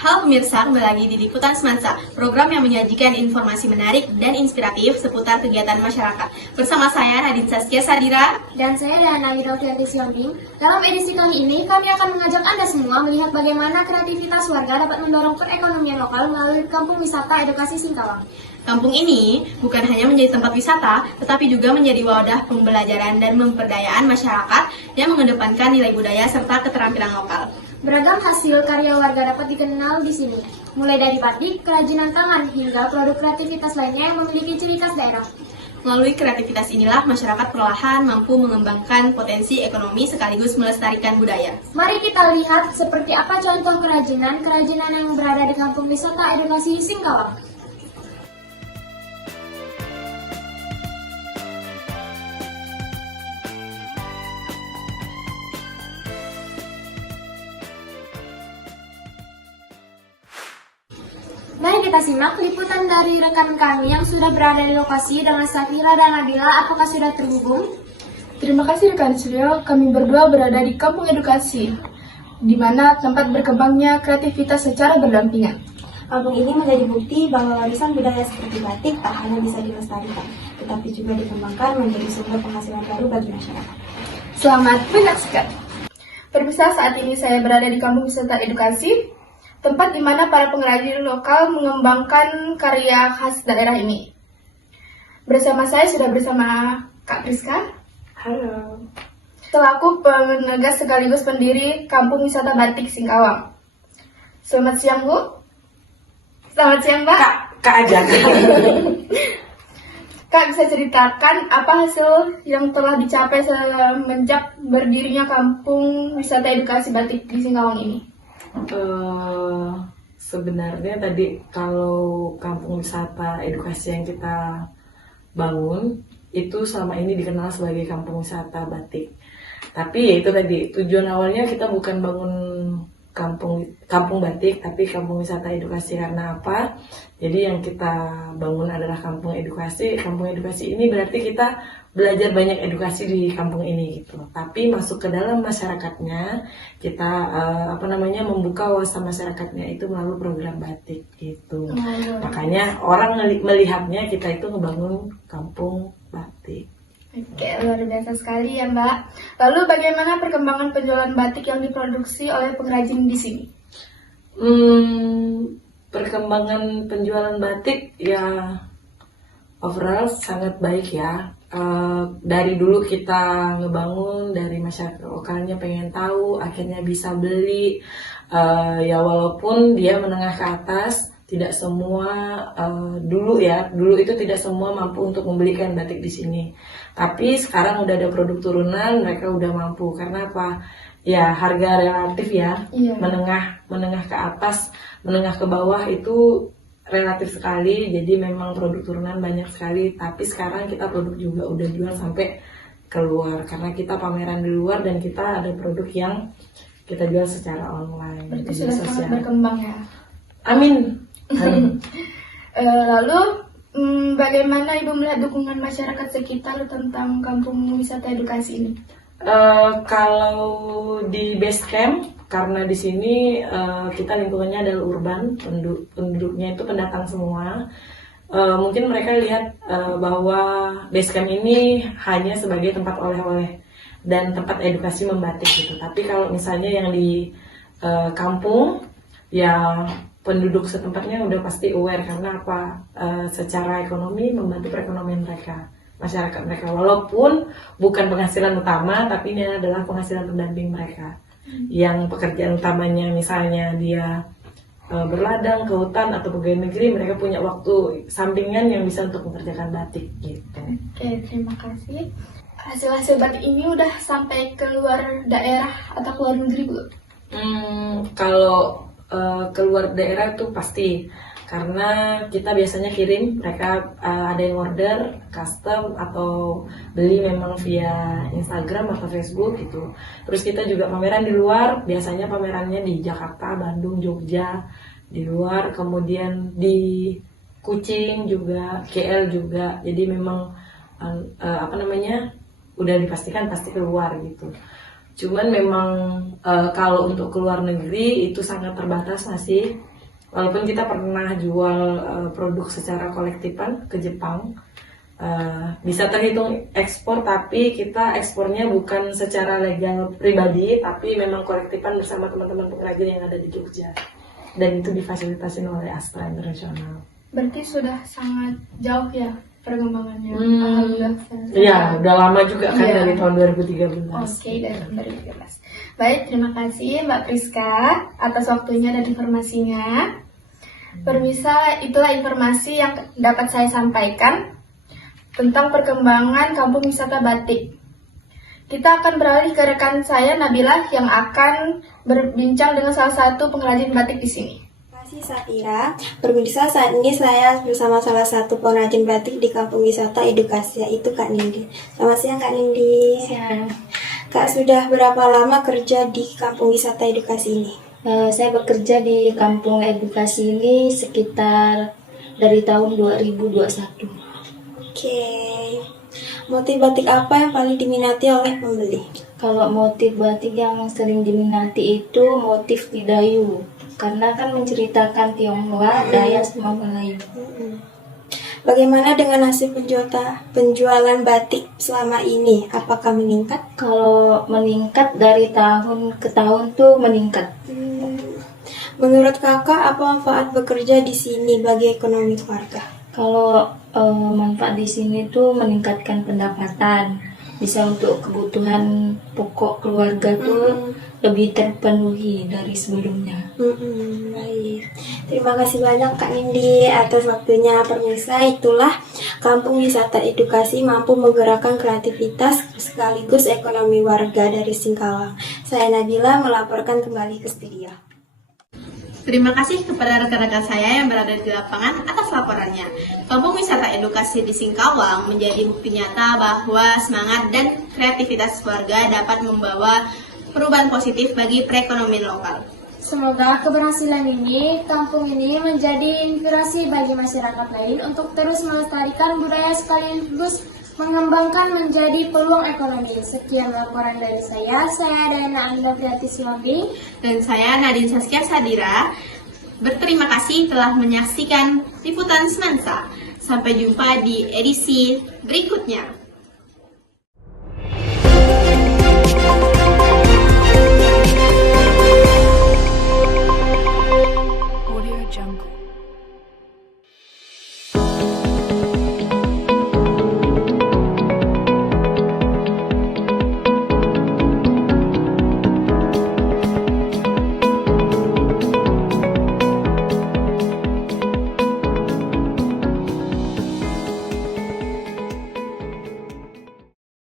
Halo pemirsa, kembali lagi di Liputan Semansa, program yang menyajikan informasi menarik dan inspiratif seputar kegiatan masyarakat. Bersama saya Nadine Saskia Sadira Dan saya Dana Wirofianti Sionting. Dalam edisi kali ini, kami akan mengajak Anda semua melihat bagaimana kreativitas warga dapat mendorong perekonomian lokal melalui Kampung Wisata Edukasi Singkawang. Kampung ini bukan hanya menjadi tempat wisata, tetapi juga menjadi wadah pembelajaran dan pemberdayaan masyarakat yang mengedepankan nilai budaya serta keterampilan lokal. Beragam hasil karya warga dapat dikenal di sini, mulai dari batik, kerajinan tangan, hingga produk kreativitas lainnya yang memiliki ciri khas daerah. Melalui kreativitas inilah masyarakat perlahan mampu mengembangkan potensi ekonomi sekaligus melestarikan budaya. Mari kita lihat seperti apa contoh kerajinan yang berada di Kampung Wisata Edukasi Singkawang. Mari kita simak liputan dari rekan kami yang sudah berada di lokasi dengan Safira dan Nabila. Apakah sudah terhubung? Terima kasih rekan Suryo, kami berdua berada di Kampung Edukasi, di mana tempat berkembangnya kreativitas secara berdampingan. Kampung ini menjadi bukti bahwa warisan budaya seperti batik tak hanya bisa dilestarikan, tetapi juga dikembangkan menjadi sumber penghasilan baru bagi masyarakat. Selamat menyaksikan. Pemirsa, saat ini saya berada di Kampung Wisata Edukasi, tempat di mana para pengrajin lokal mengembangkan karya khas daerah ini. Bersama saya sudah bersama Kak Priska. Halo. Selaku penegas sekaligus pendiri Kampung Wisata Batik Singkawang. Selamat siang, Bu. Selamat siang, Pak. Kak aja. Kak, bisa ceritakan apa hasil yang telah dicapai semenjak berdirinya Kampung Wisata Edukasi Batik di Singkawang ini? Sebenarnya tadi kalau kampung wisata edukasi yang kita bangun itu selama ini dikenal sebagai kampung wisata batik. Tapi ya itu tadi tujuan awalnya kita bukan bangun kampung batik, tapi kampung wisata edukasi. Karena apa? Jadi yang kita bangun adalah kampung edukasi. Kampung edukasi ini berarti kita belajar banyak edukasi di kampung ini gitu. Tapi masuk ke dalam masyarakatnya, kita membuka wawasan masyarakatnya itu melalui program batik gitu. Makanya orang melihatnya kita itu ngebangun kampung batik. Oke, luar biasa sekali ya, Mbak. Lalu bagaimana perkembangan penjualan batik yang diproduksi oleh pengrajin di sini? Perkembangan penjualan batik ya overall sangat baik ya. Dari dulu kita ngebangun, dari masyarakat lokalnya pengen tahu, akhirnya bisa beli. Ya walaupun dia menengah ke atas, tidak semua dulu itu tidak semua mampu untuk membelikan batik di sini. Tapi sekarang udah ada produk turunan, mereka udah mampu. Karena apa? Ya harga relatif ya, Iya. menengah ke atas, menengah ke bawah itu relatif sekali. Jadi memang produk turunan banyak sekali. Tapi sekarang kita produk juga udah jual sampai keluar, karena kita pameran di luar dan kita ada produk yang kita jual secara online. Berarti sudah sangat berkembang ya. Amin. Lalu bagaimana Ibu melihat dukungan masyarakat sekitar tentang Kampung Wisata Edukasi ini? Kalau di base camp, karena di sini kita lingkungannya adalah urban, penduduknya itu pendatang semua. Mungkin mereka lihat bahwa base camp ini hanya sebagai tempat oleh-oleh dan tempat edukasi membatik gitu. Tapi kalau misalnya yang di kampung, ya penduduk setempatnya udah pasti aware. Karena apa? Secara ekonomi membantu perekonomian mereka, masyarakat mereka, walaupun bukan penghasilan utama, tapi ini adalah penghasilan pendamping mereka. Yang pekerjaan utamanya misalnya dia berladang ke hutan atau pegawai negeri, mereka punya waktu sampingan yang bisa untuk mengerjakan batik gitu. Oke, terima kasih. Hasil-hasil batik ini udah sampai ke luar daerah atau ke luar negeri, Bu? Kalau keluar daerah itu pasti, karena kita biasanya kirim, mereka ada yang order custom atau beli memang via Instagram atau Facebook gitu. Terus kita juga pameran di luar, biasanya pamerannya di Jakarta, Bandung, Jogja, di luar, kemudian di Kucing juga, KL juga. Jadi memang udah dipastikan pasti keluar gitu. Cuman memang kalau untuk keluar negeri itu sangat terbatas masih. Walaupun kita pernah jual produk secara kolektifan ke Jepang, bisa terhitung ekspor, tapi kita ekspornya bukan secara legal pribadi, tapi memang kolektifan bersama teman-teman pengrajin yang ada di Jogja. Dan itu difasilitasi oleh Astra Internasional. Berarti sudah sangat jauh ya perkembangannya. Alhamdulillah. Iya, udah lama juga kan, Iya. dari tahun 2013. Oke, dari 2013. Baik, terima kasih Mbak Priska atas waktunya dan informasinya. Pemirsa, itulah informasi yang dapat saya sampaikan tentang perkembangan Kampung Wisata Batik. Kita akan beralih ke rekan saya Nabila yang akan berbincang dengan salah satu pengrajin batik di sini. Terima kasih Satira. Pemirsa, saat ini saya bersama salah satu pengrajin batik di Kampung Wisata Edukasi, yaitu Kak Nindi. Selamat siang Kak Nindi. Siang. Kak, sudah berapa lama kerja di Kampung Wisata Edukasi ini? Saya bekerja di Kampung Edukasi ini sekitar dari tahun 2021. Oke. Motif batik apa yang paling diminati oleh pembeli? Kalau motif batik yang sering diminati itu motif Tidayu, karena kan menceritakan Tionghoa, Dayak, sama Melayu. Bagaimana dengan hasil penjualan batik selama ini? Apakah meningkat? Kalau meningkat dari tahun ke tahun tuh meningkat. Menurut kakak, apa manfaat bekerja di sini bagi ekonomi keluarga? Kalau manfaat di sini tuh meningkatkan pendapatan, bisa untuk kebutuhan pokok keluarga tuh lebih terpenuhi dari sebelumnya. Baik. Terima kasih banyak Kak Nindi atas waktunya. Pemirsa, itulah Kampung Wisata Edukasi mampu menggerakkan kreativitas sekaligus ekonomi warga dari Singkawang. Saya Nabila melaporkan kembali ke studio. Terima kasih kepada rekan-rekan saya yang berada di lapangan atas laporannya. Kampung Wisata Edukasi di Singkawang menjadi bukti nyata bahwa semangat dan kreativitas warga dapat membawa perubahan positif bagi perekonomian lokal. Semoga keberhasilan ini, kampung ini menjadi inspirasi bagi masyarakat lain untuk terus melestarikan budaya sekaligus mengembangkan menjadi peluang ekonomi. Sekian laporan dari saya Dayana Anda Priati Siwambing. Dan saya Nadine Saskia Sadira. Berterima kasih telah menyaksikan liputan Semansa. Sampai jumpa di edisi berikutnya.